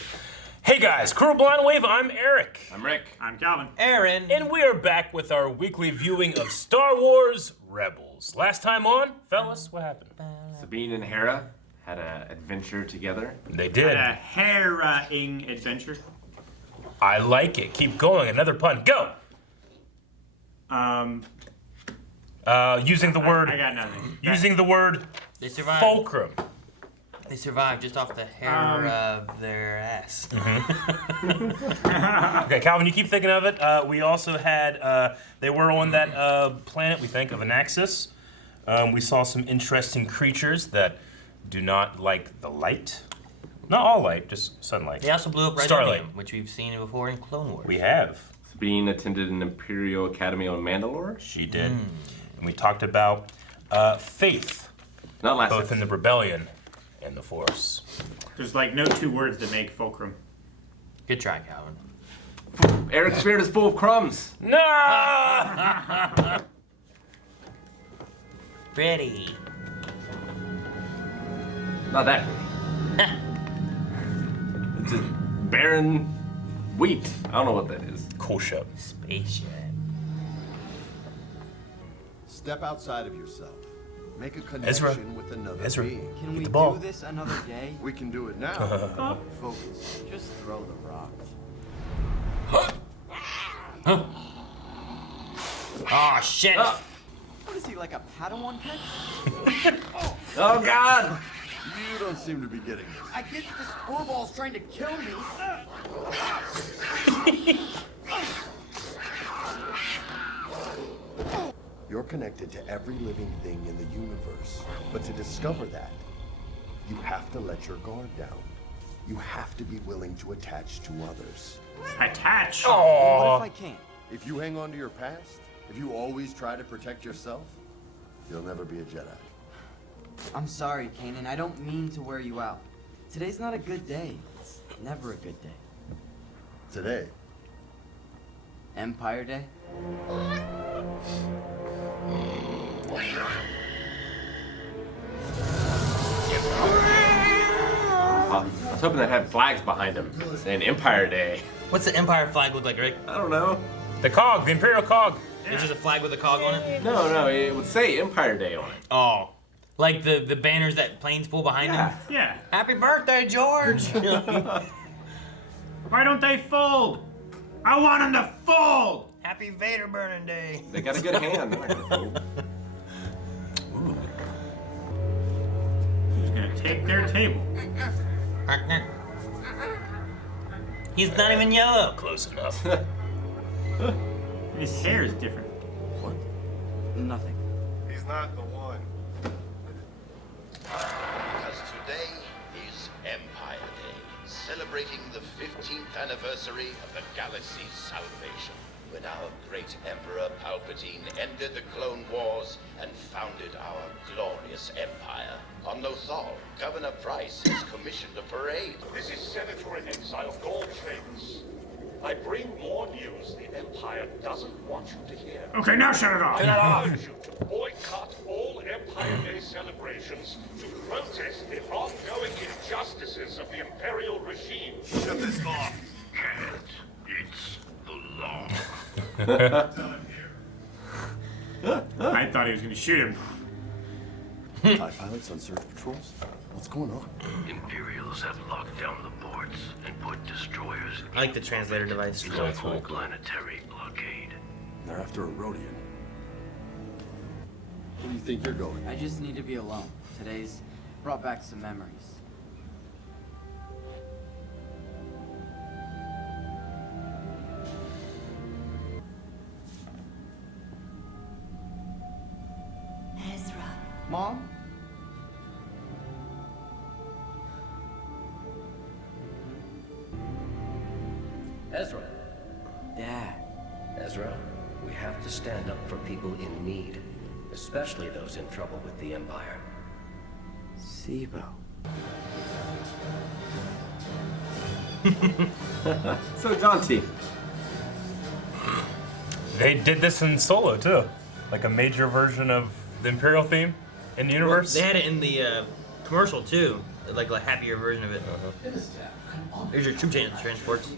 Hey guys, Crew Blind Wave, I'm Eric. I'm Rick. I'm Calvin. Aaron. And we are back with our weekly viewing of Star Wars Rebels. Last time on, fellas, what happened? Sabine and Hera had an adventure together. They did. Had a harrowing adventure. I like it. Keep going. Another pun. Go! Using the word... I got nothing. Using the word They survived. fulcrum. They survived just off the hair of their ass. Okay, Calvin, you keep thinking of it. We also had, they were on that planet, we think, of Anaxis. We saw some interesting creatures that do not like the light. Not all light, just sunlight. They also blew up Starlight. Red which we've seen before in Clone Wars. We have. Sabine attended an Imperial Academy on Mandalore. She did. And we talked about faith, Not last both episode. in the rebellion and the Force. There's like no two words that make fulcrum. Good try, Calvin. Eric's spirit is full of crumbs. No! Pretty. Not that pretty. It's just barren wheat. I don't know what that is. Cool ship. Spaceship. Step outside of yourself. Make a Ezra. connection with another Ezra. being. Can Get we the ball. do this another day? We can do it now. Focus. Just throw the rock. Oh shit! What is he, like a Padawan pet? Oh God! You don't seem to be getting this. I get this ball's trying to kill me. You're connected to every living thing in the universe. But to discover that, you have to let your guard down. You have to be willing to attach to others. Attach. What Oh, if I can't? If you hang on to your past, if you always try to protect yourself, you'll never be a Jedi. I'm sorry, Kanan. I don't mean to wear you out. Today's not a good day. It's never a good day. Today, Empire Day? I was hoping they had flags behind them saying Empire Day. What's the Empire flag look like, Rick? I don't know. the cog, the Imperial cog. It's just a flag with a cog on it? No, it would say Empire Day on it. Oh. Like the banners that planes pull behind them? Yeah. Happy birthday, George! Why don't they fold? I want them to fold. Happy Vader burning day. They got a good hand. They're not gonna fold. Who's gonna take their table? He's not even yellow. Close enough. His hair is different. Nothing. he's not the one. Because today is Empire Day, celebrating the 15th anniversary of the galaxy's salvation, when our great Emperor Palpatine ended the Clone Wars and founded our glorious empire. On Lothal, Governor Price has commissioned a parade. This is Senator in Exile Goldface. I bring more news the Empire doesn't want you to hear. Okay, now shut it off. I urge you to boycott all Empire Day celebrations to protest the ongoing injustices of the Imperial regime. Shut this off. It's the law. I thought he was gonna shoot him. TIE pilots on search patrols? What's going on? Imperials have locked down the ports and put destroyers I like the translator device. into a full planetary blockade. They're after a Rodian. Where do you think you're going? I just need to be alone. Today's brought back some memories. Ezra. Mom? Ezra. Dad. Ezra, we have to stand up for people in need, especially those in trouble with the Empire. Sibo. So jaunty. They did this in Solo too, like a major version of the Imperial theme in the universe. They had it in the commercial too, like a happier version of it. It is Dad. I'm on Here's your troop transports.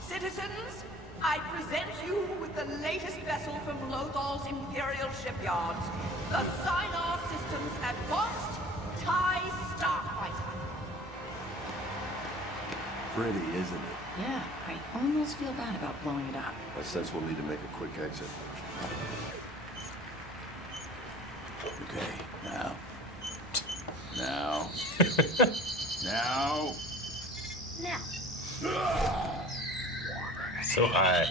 Citizens, I present you with the latest vessel from Lothal's Imperial shipyards, the Sinar Systems Advanced TIE Starfighter. Pretty, isn't it? Yeah, I almost feel bad about blowing it up. I sense we'll need to make a quick exit. Okay, now. Now. Now. Now. So I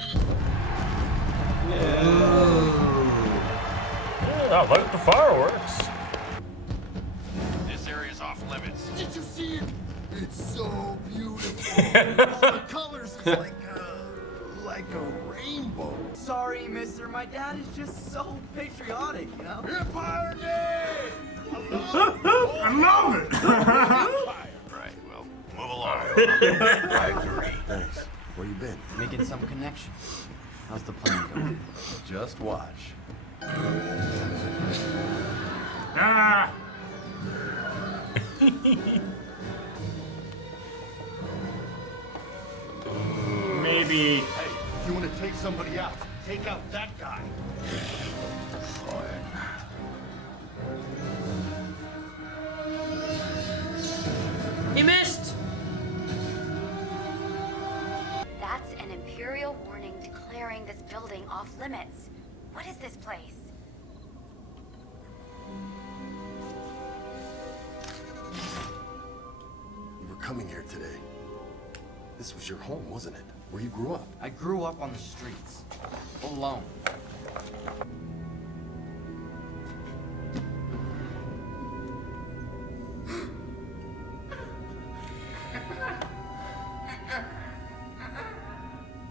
like the fireworks. This area's off limits. Did you see it? It's so beautiful. All the colors is like a rainbow. Sorry, mister. My dad is just so patriotic, you know? Empire Day! I love it! Right, well, move along. I agree. Thanks. Where you been? Making some connection. How's the plan going? Just watch. Ah! Maybe. Hey, if you want to take somebody out, take out that guy. He missed! That's an Imperial warning declaring this building off limits. What is this place? You were coming here today. This was your home, wasn't it? Where you grew up. I grew up on the streets. Alone.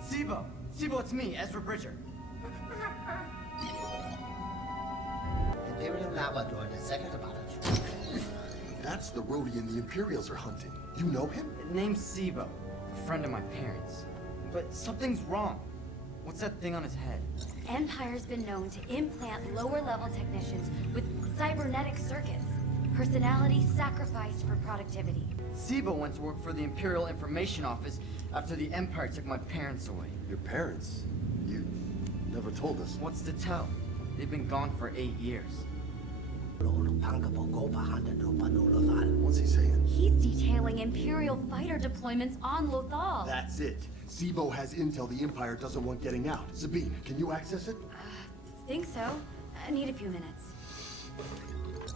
Sibo! Sibo, it's me, Ezra Bridger. Imperial Labrador, the second apology. That's the Rhodian the Imperials are hunting. You know him? Name's Sibo, a friend of my parents. But something's wrong. What's that thing on his head? Empire's been known to implant lower-level technicians with cybernetic circuits. Personality sacrificed for productivity. Sibo went to work for the Imperial Information Office after the Empire took my parents away. Your parents? You never told us. What's to tell? They've been gone for 8 years. What's he saying? He's detailing Imperial fighter deployments on Lothal. That's it. Sibo has intel the Empire doesn't want getting out. Sabine, can you access it? Think so. I need a few minutes.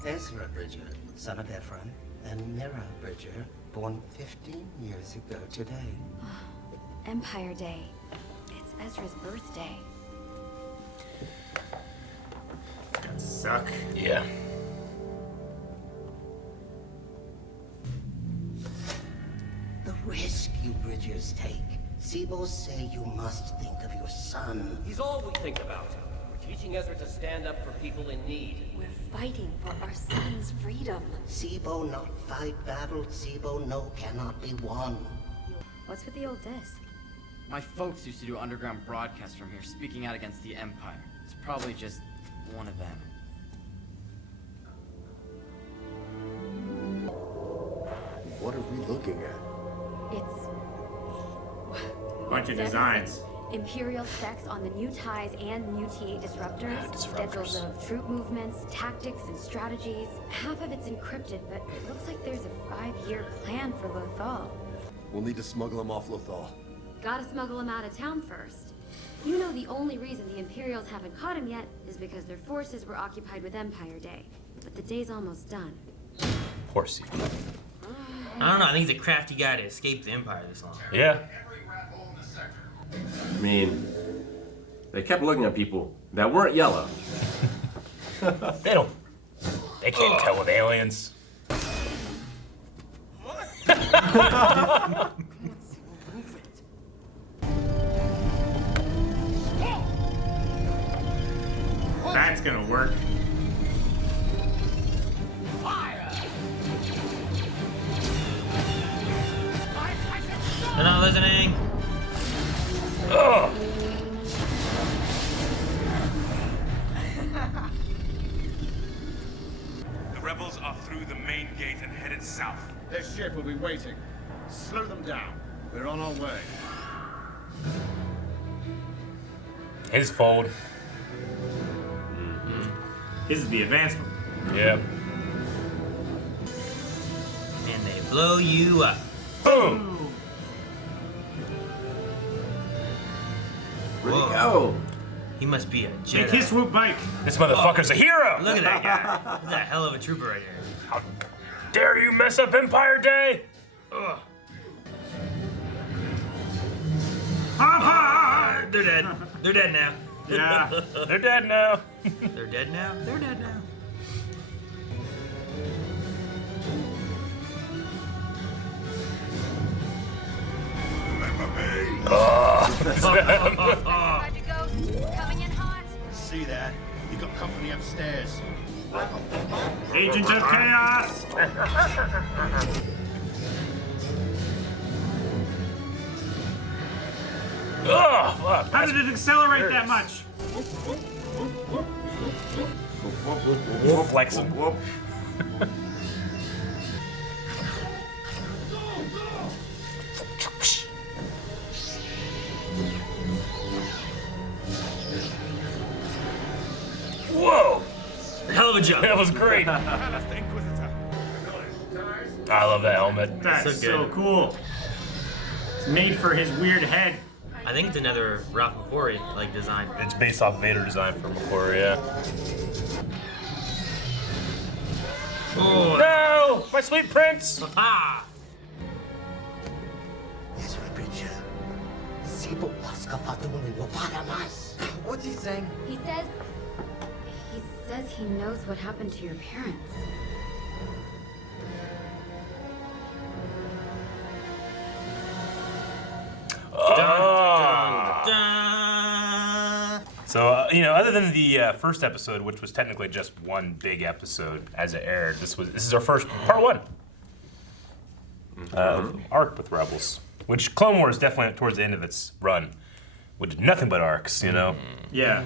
Ezra Bridger, son of Ephraim, and Mira Bridger, born 15 years ago today. Empire Day. It's Ezra's birthday. Suck. Yeah. The risk you Bridgers take. Sibos say you must think of your son. He's all we think about. We're teaching Ezra to stand up for people in need. We're fighting for our son's freedom. Sibo not fight battle. Sibo no cannot be won. What's with the old disc? My folks used to do underground broadcasts from here, speaking out against the Empire. It's probably just one of them. What are we looking at? It's... Bunch of It's designs. everything. Imperial specs on the new TIEs and new TA disruptors, schedules of troop movements, tactics, and strategies. Half of it's encrypted, but it looks like there's a 5-year plan for Lothal. We'll need to smuggle him off Lothal. Gotta smuggle him out of town first. You know the only reason the Imperials haven't caught him yet is because their forces were occupied with Empire Day. But the day's almost done. Poor C. I don't know, I think he's a crafty guy to escape the Empire this long. Yeah. I mean, they kept looking at people that weren't yellow. They don't. They can't tell with aliens. That's gonna work. They're not listening. Ugh. The rebels are through the main gate and headed south. Their ship will be waiting. Slow them down. We're on our way. His fold. This is the advancement. Yep. And they blow you up. Boom! Where'd he go? He must be a Jedi. Take his swoop bike. This motherfucker's a hero! Look at that guy. He's a hell of a trooper right here. How dare you mess up Empire Day? Ugh. They're dead. They're dead now. Yeah. They're dead now. They're dead now? They're dead now. Coming in hot. See that? You got company upstairs. Agent of Chaos! Ugh, fuck. How did it accelerate that much? Flexing. Whoa! Hell of a jump. That was great. I love that helmet. That's so cool. It's made for his weird head. I think it's another Ralph McQuarrie like design. It's based off Vader design from McQuarrie, yeah. Oh. No! My sweet prince! Ah! Ezra Bridger. Sibo Paskafatunin Wapadamas. What's he saying? He says he knows what happened to your parents. So, other than the first episode, which was technically just one big episode as it aired, this is our first part one arc with Rebels, which Clone Wars definitely towards the end of its run, which did nothing but arcs, Yeah.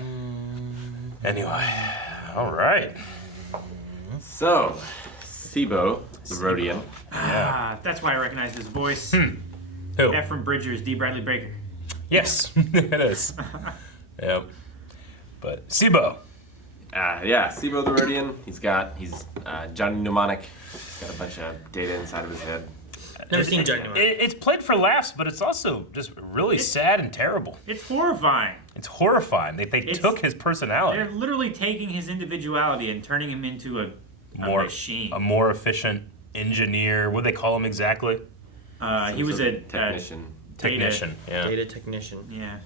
Anyway, all right. So, Sibo, the Rhodian. Ah, that's why I recognize his voice. Who? Ephraim Bridger is D. Bradley Baker. Yes, it is. Yep. But Sibo. Yeah, Sibo the Rhodian. He's Johnny Mnemonic. He's got a bunch of data inside of his head. Never seen Johnny Mnemonic. It's played for laughs, but it's also just really sad and terrible. It's horrifying. It's horrifying. They took his personality. They're literally taking his individuality and turning him into a machine. A more efficient engineer. What do they call him exactly? He was a technician. Technician, yeah. Data technician. Yeah.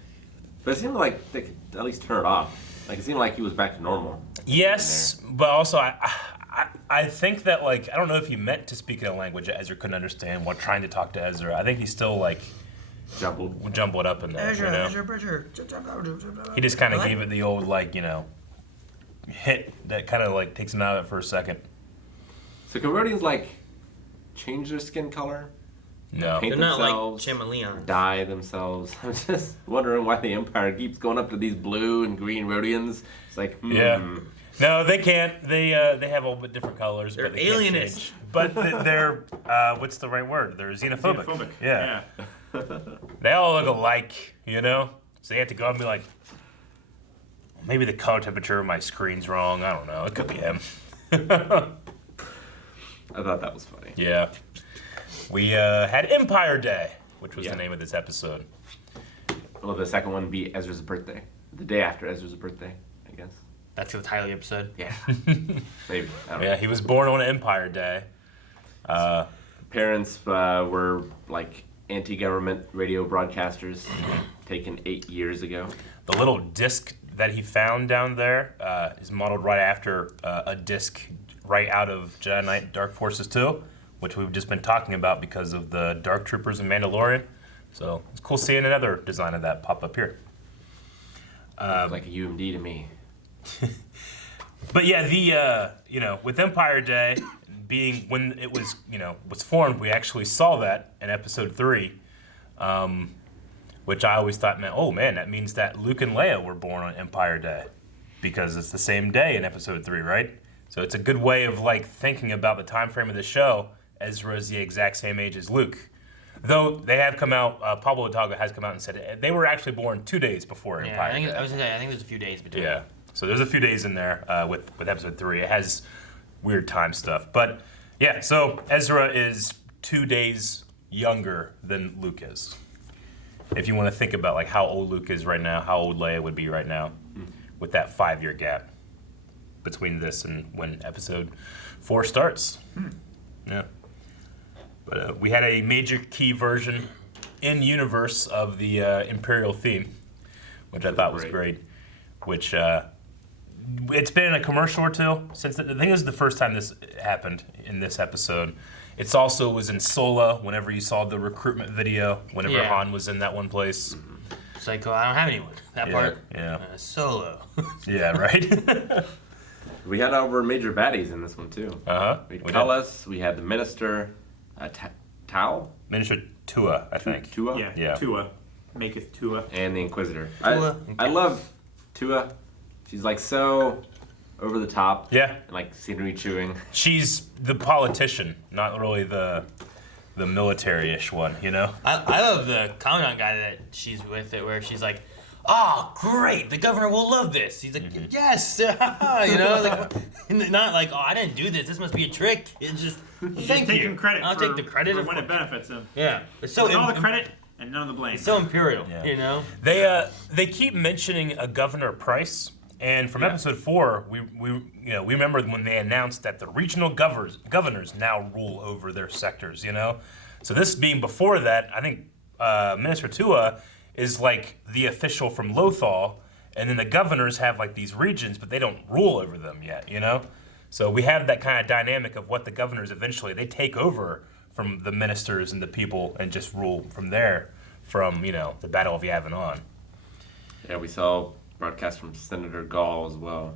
But it seemed like they could at least turn it off. Like, it seemed like he was back to normal. Yes, but also I think that, I don't know if he meant to speak in a language that Ezra couldn't understand while trying to talk to Ezra. I think he's still, jumbled up in there, Ezra Bridger. He just kind of gave it the old, hit that kind of, takes him out of it for a second. So can Rhodians, change their skin color? No. Paint They're not like themselves? Chameleons. Dye themselves? I'm just wondering why the Empire keeps going up to these blue and green Rhodians. It's like, Yeah. No, they can't. They have a little bit different colors. They're but they can't alienist. change. But they're, what's the right word? They're xenophobic. Xenophobic. Yeah. They all look alike, So you have to go and be like, maybe the color temperature of my screen's wrong. I don't know. It could be him. I thought that was funny. Yeah. We had Empire Day, which was the name of this episode. Will the second one be Ezra's birthday? The day after Ezra's birthday, I guess. That's the title of the episode. Yeah. Maybe. I don't know. Yeah, he was born on Empire Day. Parents were anti-government radio broadcasters taken 8 years ago. The little disc that he found down there is modeled right after a disc right out of Jedi Knight Dark Forces 2, which we've just been talking about because of the Dark Troopers and Mandalorian. So it's cool seeing another design of that pop up here. Like a UMD to me. But yeah, with Empire Day being when it was, was formed, we actually saw that in Episode 3, which I always thought meant, oh man, that means that Luke and Leia were born on Empire Day because it's the same day in Episode 3, right? So it's a good way of thinking about the time frame of the show. Ezra is the exact same age as Luke. Though they have come out, Pablo Otago has come out and said they were actually born 2 days before Yeah, Empire. I think Day. I was gonna say I think there's a few days between. Yeah. So there's a few days in there with episode 3. It has weird time stuff, but yeah. So Ezra is 2 days younger than Luke is. If you want to think about like how old Luke is right now, how old Leia would be right now, with that 5-year gap between this and when episode 4 starts. Yeah. But we had a major key version in universe of the Imperial theme, which I thought was great. Which it's been a commercial or two since. I think this is the first time this happened in this episode. It's also was in Solo. Whenever you saw the recruitment video, whenever Han was in that one place. It's like, oh, I don't have anyone. That part. Yeah. Solo. Yeah. Right. We had our major baddies in this one too. We had Cullis, we had the Minister, Tao? Minister Tua, I think. Tua? Yeah. Tua. Maketh Tua. And the Inquisitor. Tua. I love Tua. She's like so over the top. Yeah. And like scenery chewing. She's the politician, not really the military-ish one, you know? I love the Commandant guy that she's with it, where she's like, oh, great, the governor will love this. He's like, yes, you know? Like, not like, oh, I didn't do this take He's thank just you. taking credit I'll take the credit for when it benefits him. Yeah. It's all the credit and none of the blame. It's so imperial, Yeah. you know? They keep mentioning a Governor Price, and from episode 4, we remember when they announced that the regional governors now rule over their sectors, you know? So this being before that, I think Minister Tua is like the official from Lothal, and then the governors have like these regions, but they don't rule over them yet, you know? So we have that kind of dynamic of what the governors eventually, they take over from the ministers and the people and just rule from there, from, you know, the Battle of Yavin on. Yeah, we saw broadcast from Senator Gall as well.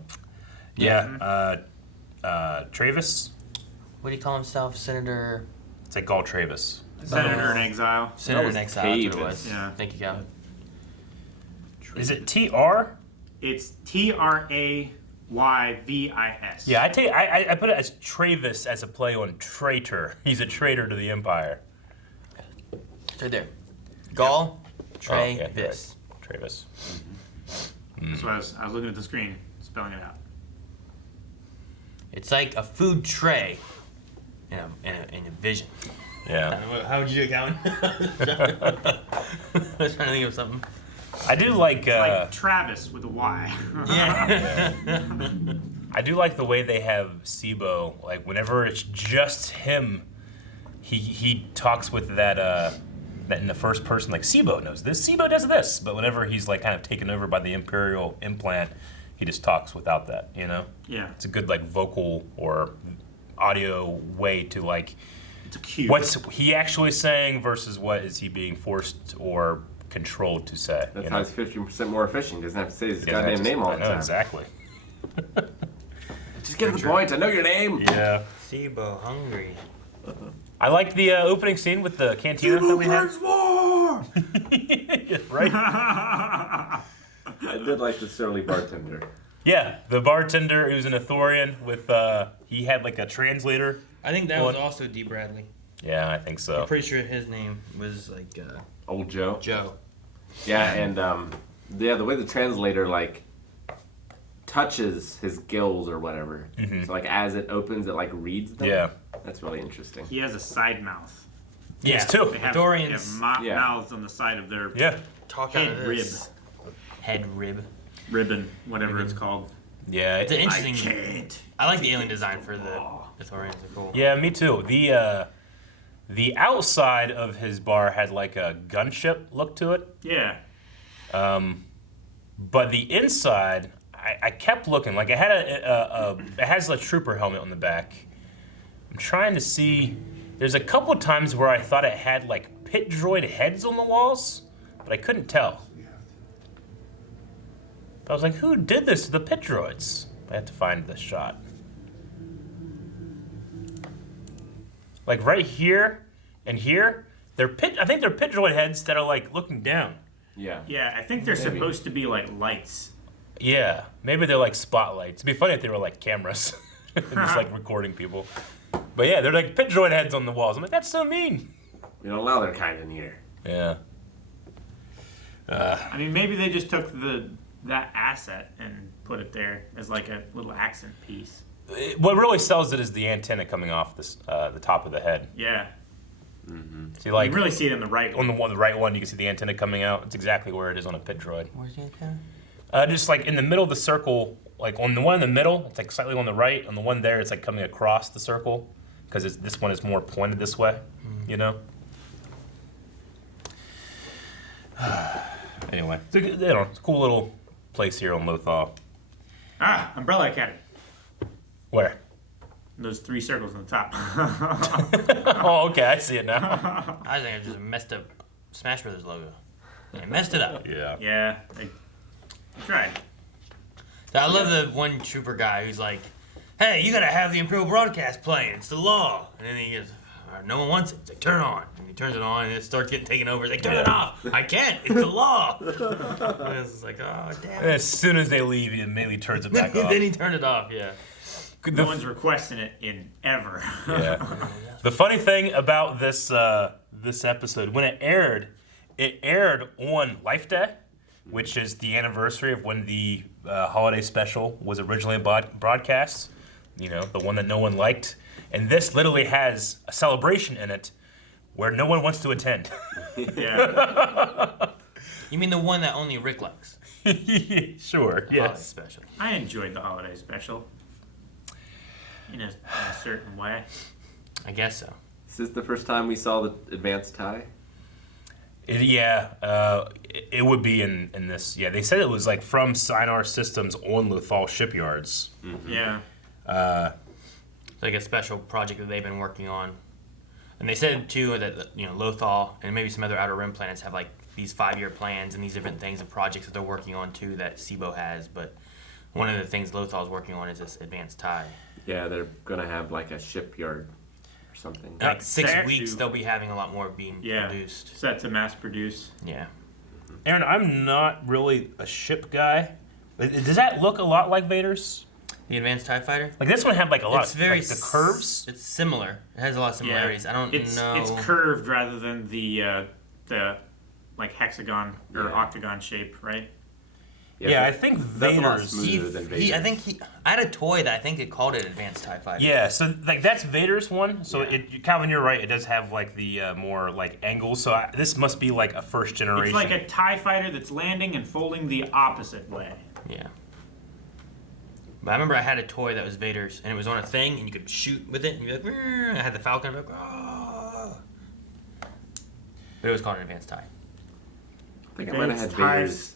Yeah, Travis? What do you call himself? Senator... It's like Gall Travis. Senator in exile. Senator in exile, that's what it was. Yeah. Thank you, Calvin. Is it TR? It's Trayvis. Yeah, I put it as Travis as a play on traitor. He's a traitor to the Empire. It's right there. Gall, Travis. Right. Travis. So I was looking at the screen, spelling it out. It's like a food tray in a vision. Yeah. How would you do it, Calvin? I was trying to think of something. I do like... It's like Travis with a Y. Yeah. I do like the way they have Sibo, like whenever it's just him, he talks with that in the first person, like Sibo knows this, Sibo does this, but whenever he's like kind of taken over by the Imperial implant, he just talks without that, you know? Yeah. It's a good like vocal or audio way to like, it's a cue. What's he actually saying versus what is he being forced or controlled to say. That's you how know? he's 50% more efficient. He doesn't have to say his He doesn't have goddamn to- name all I the know, time. exactly. Just get to the point. I know your name. Yeah. Sibo hungry. I liked the opening scene with the cantina that we had. War! Right? I did like the surly bartender. Yeah, the bartender who's an Ithorian with, he had like a translator. I think that on- was also D. Bradley. Yeah, I think so. I'm pretty sure his name was like Old Joe. Joe. Yeah, and the way the translator like touches his gills or whatever. Mhm. So like as it opens, it like reads them. Yeah. That's really interesting. He has a side mouth. Yes, too. They have, Dorians- mouths on the side of their Talk out head of rib. this. Head rib. Ribbon, whatever it's called. Yeah. It's an interesting. I can't. I like the alien design for the Ithorians. They're cool. Yeah, me too. The outside of his bar had like a gunship look to it. Yeah. But the inside, I kept looking. Like it had it has a trooper helmet on the back. I'm trying to see. There's a couple of times where I thought it had like pit droid heads on the walls, but I couldn't tell. I was like, who did this to the pit droids? I have to find the shot. Like right here and here, I think they're pit droid heads that are like looking down. Yeah. Yeah, I think they're Maybe. supposed to be like lights. Yeah, maybe they're like spotlights. It'd be funny if they were like cameras, just like recording people. But yeah, they're like pit droid heads on the walls. I'm like, that's so mean. We don't allow their kind in here. Yeah. I mean, maybe they just took that asset and put it there as like a little accent piece. What really sells it is the antenna coming off this, the top of the head. Yeah. See, like you really see it in the right on the right one, you can see the antenna coming out. It's exactly where it is on a pit droid. Where's the antenna? Just like in the middle of the circle, like on the one in the middle, it's like slightly on the right. On the one there, it's like coming across the circle because this one is more pointed this way. You know. Anyway, it's it's a cool little place here on Lothal. Ah, Umbrella Academy. Where? Those 3 circles on the top. Oh, okay, I see it now. I think I just messed up Smash Brothers logo. They messed it up. Yeah. Yeah, they tried. I love the one trooper guy who's like, "Hey, you gotta have the Imperial broadcast playing. It's the law." And then he goes, "No one wants it." He's like, "Turn on." And he turns it on, and it starts getting taken over. He's like, "Turn it off." I can't. It's the law. And it's like, oh damn. As soon as they leave, he immediately turns it back off. Then he turned it off. Yeah. No one's requesting it in ever. Yeah. The funny thing about this this episode, when it aired on Life Day, which is the anniversary of when the holiday special was originally broadcast. You know, the one that no one liked. And this literally has a celebration in it where no one wants to attend. Yeah. You mean the one that only Rick likes? Sure, The yes. holiday special. I enjoyed the holiday special. In a certain way. I guess so. Is this the first time we saw the advanced tie? It would be in this. Yeah, they said it was like from Sinar Systems on Lothal shipyards. Mm-hmm. Yeah. Like a special project that they've been working on. And they said too that Lothal and maybe some other Outer Rim planets have like these 5-year plans and these different things and projects that they're working on too that SIBO has. But one of the things Lothal's working on is this advanced tie. Yeah, they're gonna have like a shipyard or something. Like 6 weeks, they'll be having a lot more being produced. Set to mass produce. Yeah. Aaron, I'm not really a ship guy. Does that look a lot like Vader's? The advanced TIE fighter? Like this one had like a lot It's very like the curves. It's similar. It has a lot of similarities. I don't know. It's curved rather than the like hexagon or octagon shape, right? Yeah, I think that's a lot Vader's. smoother than Vader's. I had a toy that I think it called it Advanced TIE Fighter. Yeah, so like that's Vader's one. So Calvin, you're right. It does have like the more like angles. So this must be like a first generation. It's like a TIE fighter that's landing and folding the opposite way. Yeah. But I remember I had a toy that was Vader's, and it was on a thing, and you could shoot with it, and you'd be like, "Rrr," I had the Falcon, and I'd be like, "Ah." But it was called an Advanced TIE. I think I might have had Vader's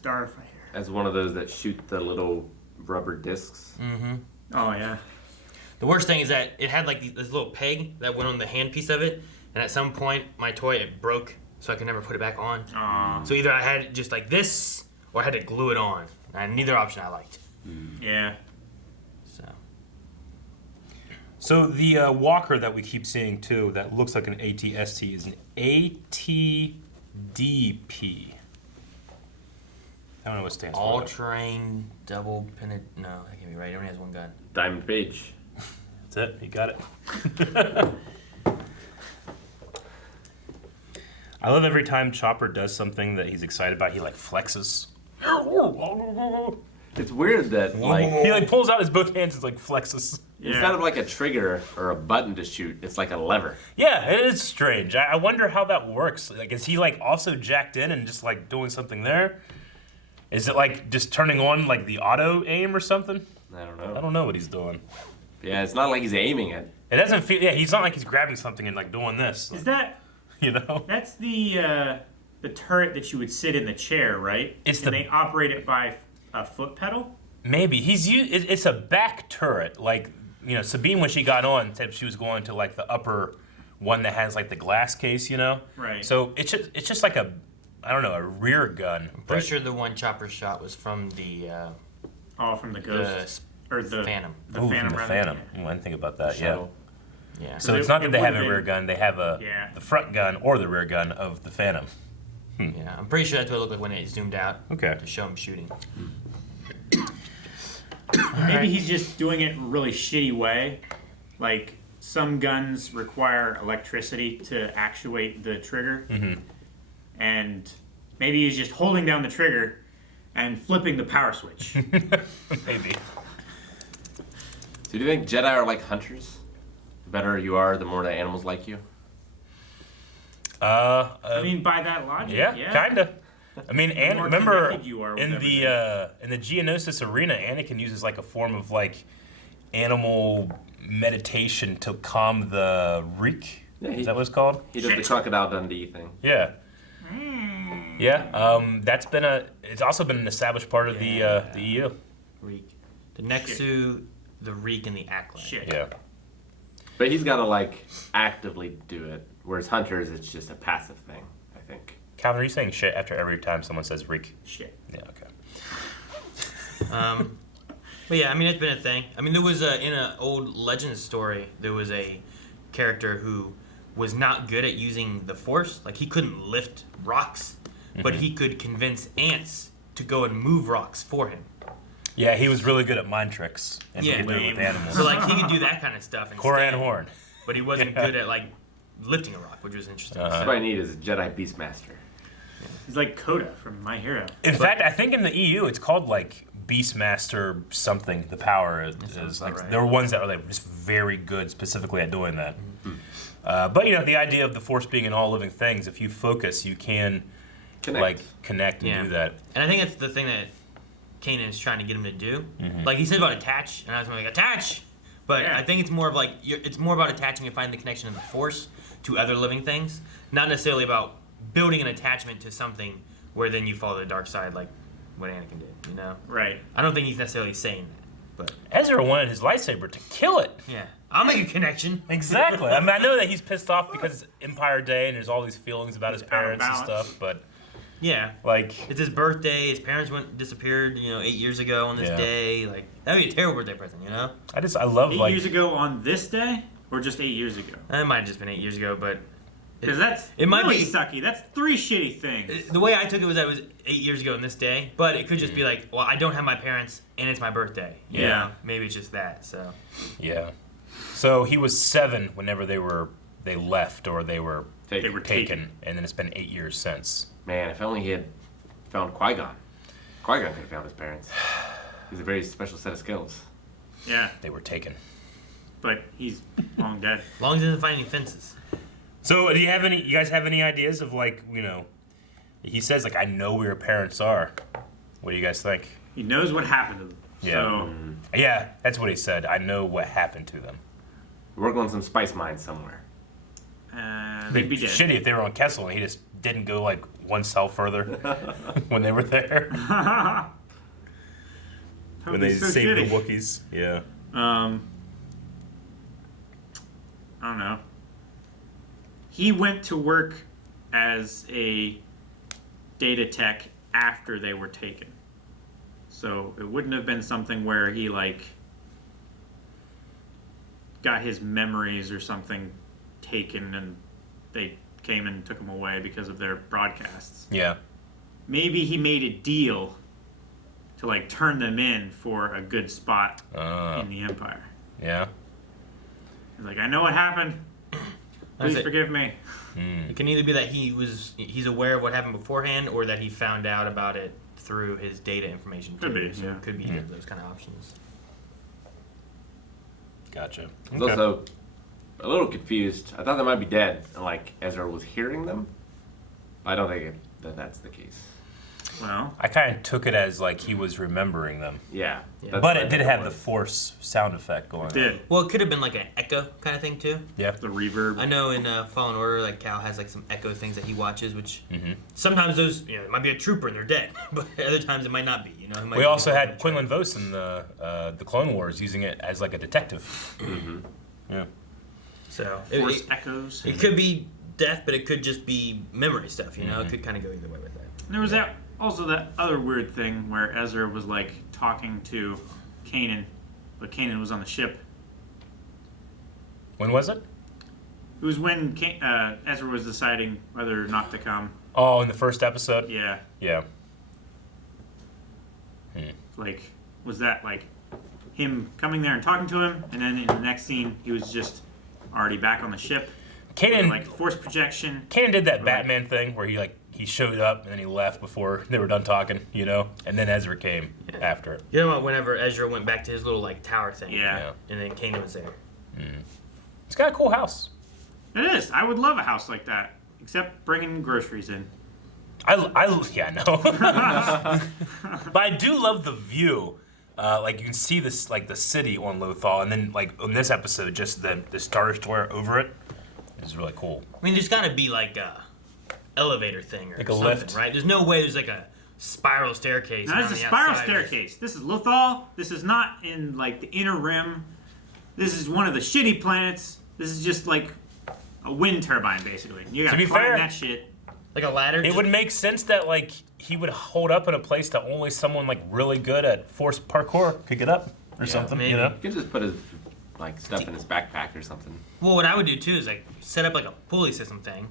as one of those that shoot the little rubber discs. Mm-hmm. Oh, yeah. The worst thing is that it had like this little peg that went on the handpiece of it, and at some point, my toy, it broke, so I could never put it back on. Aww. So either I had it just like this, or I had to glue it on. And neither option I liked. Yeah. So the walker that we keep seeing too, that looks like an ATST, is an ATDP. I don't know what it stands for. All terrain, double pinned. No, that can't be right. It only has one gun. Diamond Page. That's it. You got it. I love every time Chopper does something that he's excited about. He like flexes. It's weird that like he like pulls out his both hands and like flexes. Instead of like a trigger or a button to shoot, it's like a lever. Yeah, it is strange. I wonder how that works. Like, is he like also jacked in and just like doing something there? Is it like just turning on like the auto aim or something? I don't know. I don't know what he's doing. Yeah, it's not like he's aiming it. It doesn't feel. Yeah, he's not like he's grabbing something and like doing this. Is that? You know. That's the turret that you would sit in the chair, right? It's and they operate it by a foot pedal. Maybe it's a back turret. Like, you know, Sabine, when she got on, said she was going to like the upper one that has like the glass case, you know. Right. So it's just like a, I don't know, a rear gun. I'm pretty sure the one Chopper shot was from the. From the Ghost or the Phantom. The Ooh, Phantom. From the Phantom. Ooh, I didn't think about that. Yeah. Yeah. So it's not that they have a rear gun; they have the front gun or the rear gun of the Phantom. Yeah, I'm pretty sure that's what it looked like when it zoomed out. Okay. To show him shooting. Maybe he's just doing it in a really shitty way. Like, some guns require electricity to actuate the trigger, and maybe he's just holding down the trigger and flipping the power switch. Maybe. So do you think Jedi are like hunters? The better you are, the more the animals like you? I mean, by that logic, yeah. Kinda. I mean, and more remember connected you are with in the Geonosis arena, Anakin uses like a form of like animal meditation to calm the reek. Yeah, Is that what it's called? He does the Crocodile Dundee thing. Yeah. Yeah. It's also been an established part of the EU. Reek. The Nexu, the Reek, and the Acolyte. Shit. Yeah. But he's got to like actively do it, whereas hunters, it's just a passive thing, I think. Calvin, are you saying shit after every time someone says reek? Shit. Yeah. Okay. But yeah, I mean, it's been a thing. I mean, there was in an old Legends story, there was a character who was not good at using the Force. Like, he couldn't lift rocks, but he could convince ants to go and move rocks for him. Yeah, he was really good at mind tricks, and he could do it with animals. So, like, he could do that kind of stuff instead. Koran Horn. But he wasn't good at, like, lifting a rock, which was interesting. That's what I need is a Jedi Beastmaster. He's like Coda from My Hero. In fact, I think in the EU, it's called like Beastmaster something. The power is like right. there were ones that were like just very good specifically at doing that. But you know, the idea of the Force being in all living things, if you focus, you can connect and do that. And I think it's the thing that Kanan is trying to get him to do. Like he said about attach, and I was like, attach! But I think it's more of like, it's more about attaching and finding the connection of the Force to other living things, not necessarily about building an attachment to something where then you follow the dark side like what Anakin did, you know? Right. I don't think he's necessarily saying that, but... Ezra wanted his lightsaber to kill it. Yeah. I'll make a connection. Exactly. I mean, I know that he's pissed off because it's Empire Day and there's all these feelings about his parents and stuff, but... Yeah. Like... It's his birthday, his parents disappeared, 8 years ago on this day. Like, that'd be a terrible birthday present, you know? I love 8 years ago on this day? Or just 8 years ago? It might have just been 8 years ago, but... Because that's really sucky. That's 3 shitty things. The way I took it was that it was 8 years ago on this day, but it could just be like, well, I don't have my parents, and it's my birthday. You know? Maybe it's just that, so... Yeah. So he was 7 whenever they left or they were taken, and then it's been 8 years since. Man, if only he had found Qui-Gon. Qui-Gon could have found his parents. He's a very special set of skills. Yeah. They were taken. But he's long dead. As long as he doesn't find any fences. So, you guys have any ideas of he says I know where your parents are. What do you guys think? He knows what happened to them. Yeah. So. Yeah, that's what he said. I know what happened to them. We're working on some spice mines somewhere. They'd be dead. Shitty if they were on Kessel and he just didn't go one cell further when they were there. When they so saved shitty. the Wookiees. Yeah. I don't know. He went to work as a data tech after they were taken. So it wouldn't have been something where he got his memories or something taken and they came and took him away because of their broadcasts. Yeah. Maybe he made a deal to turn them in for a good spot in the Empire. Yeah. He's like, I know what happened. Please forgive me. It can either be that he's aware of what happened beforehand, or that he found out about it through his data information. Could be, so yeah. It could be either of those kind of options. Gotcha. I was also a little confused. I thought they might be dead, and Ezra was hearing them. I don't think that's the case. Well, I kind of took it as he was remembering them. Yeah. But it did have the Force sound effect going on. It did. Well, it could have been an echo kind of thing too. Yeah. The reverb. I know in Fallen Order, Cal has some echo things that he watches, which sometimes those it might be a trooper and they're dead, but other times it might not be. We also had Quinlan Vos in the Clone Wars using it as a detective. Yeah. So Force echoes. It could be death, but it could just be memory stuff. It could kind of go either way with that. There was also that other weird thing where Ezra was talking to Kanan, but Kanan was on the ship. When was it? It was when Ezra was deciding whether or not to come. Oh, in the first episode? Yeah. Yeah. Was that him coming there and talking to him, and then in the next scene he was just already back on the ship. Kanan, like force projection. Kanan did that Batman thing where he showed up and then he left before they were done talking, you know, and then Ezra came after it. You know what? Whenever Ezra went back to his little like tower thing, Yeah. and then Kanan was there. It's got a cool house. It is. I would love a house like that, except bringing groceries in. I know. But I do love the view. Like you can see this, like the city on Lothal, and then like on this episode, just the Star Destroyer over it is really cool. I mean, there's got to be like a elevator thing or Like a something, lift. right? There's no way there's like a spiral staircase. Now, around this is a the spiral outside of this. staircase. This is Lothal. This is not in like the inner rim. This is one of the shitty planets. This is just like a wind turbine, basically. You gotta To be climb fair, that shit. Like a ladder. It would make sense that like he would hold up in a place that only someone like really good at force parkour could get up or something. maybe. You know. You could just put his like stuff in his backpack or something. Well, what I would do too is like set up like a pulley system thing.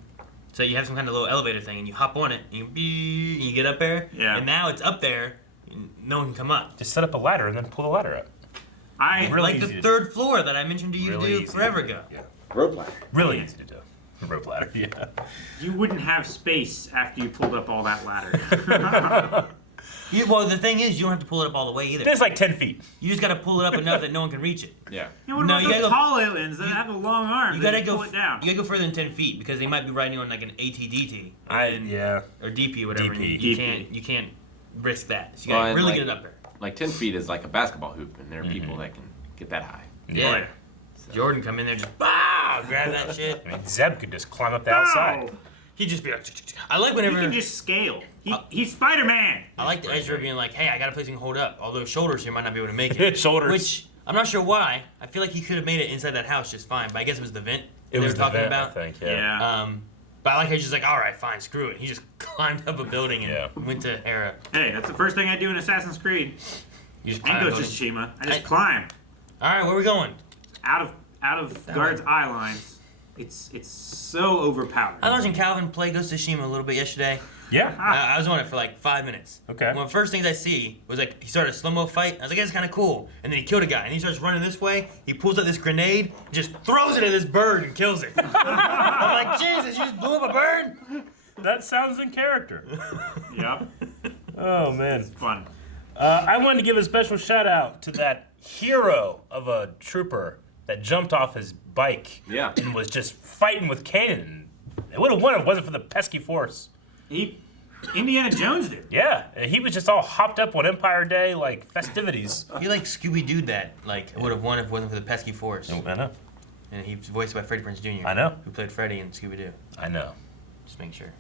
So you have some kind of little elevator thing, and you hop on it, and you get up there. Yeah. And now it's up there, and no one can come up. Just set up a ladder and then pull the ladder up. Really like easy the to third floor that I mentioned to you Really to easy do forever to do. ago. Yeah. Rope ladder. Really easy to do. A rope ladder. Yeah. You wouldn't have space after you pulled up all that ladder. Well, the thing is, you don't have to pull it up all the way either. There's like 10 feet. You just got to pull it up enough that no one can reach it. Yeah. Yeah, what No, about you those gotta go- tall aliens that have a long arm? You that gotta go. pull it down. You gotta go further than 10 feet because they might be riding on like an ATDT. Yeah. Or DP, whatever. and DP. You can't risk that. So you gotta and, really like, get it up there. Like 10 feet is like a basketball hoop, and there are people that can get that high. Yeah. Jordan come in there just grab that shit. I mean, Zeb could just climb up the outside. He'd just be like, I like whenever He can just scale. He's Spider-Man. I like the Ezra being like, hey, I got a place you can hold up. Although shoulders here might not be able to make it. Shoulders. Which I'm not sure why. I feel like he could have made it inside that house just fine. But I guess it was the vent It they was were the talking vent, about. I think, yeah. But I like how he's just like, all right, fine, screw it. He just climbed up a building and went to Hera. Hey, that's the first thing I do in Assassin's Creed. You just And climb a Ghost of building. Tsushima. I just climb. All right, where are we going? Out of guards' eye lines. It's so overpowered. I was watching Calvin play Ghost of Tsushima a little bit yesterday. Yeah. I was on it for like 5 minutes. Okay. One of the first things I see was like he started a slow-mo fight. I was like, that's kind of cool. And then he killed a guy. And he starts running this way. He pulls out this grenade, just throws it at this bird and kills it. I'm like, Jesus, you just blew up a bird? That sounds in character. Yep. Oh, man. It's fun. I wanted to give a special shout out to that hero of a trooper that jumped off his bike and was just fighting with Kanan. It would have won if it wasn't for the pesky force. Indiana Jones did. Yeah, he was just all hopped up on Empire Day, like festivities. He like Scooby-Dooed that. Like, it would have won if it wasn't for the pesky force. I know. And he was voiced by Freddie Prinze Jr. I know. Who played Freddy in Scooby-Doo. I know. Just make sure.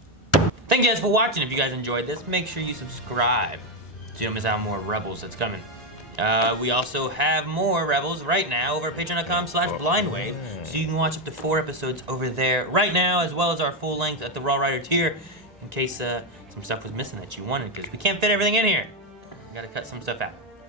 Thank you guys for watching. If you guys enjoyed this, make sure you subscribe so you don't miss out on more Rebels that's coming. We also have more Rebels right now over at patreon.com/blindwave. So you can watch up to 4 episodes over there right now, as well as our full length at the Raw Rider tier, in case some stuff was missing that you wanted, because we can't fit everything in here. We gotta cut some stuff out.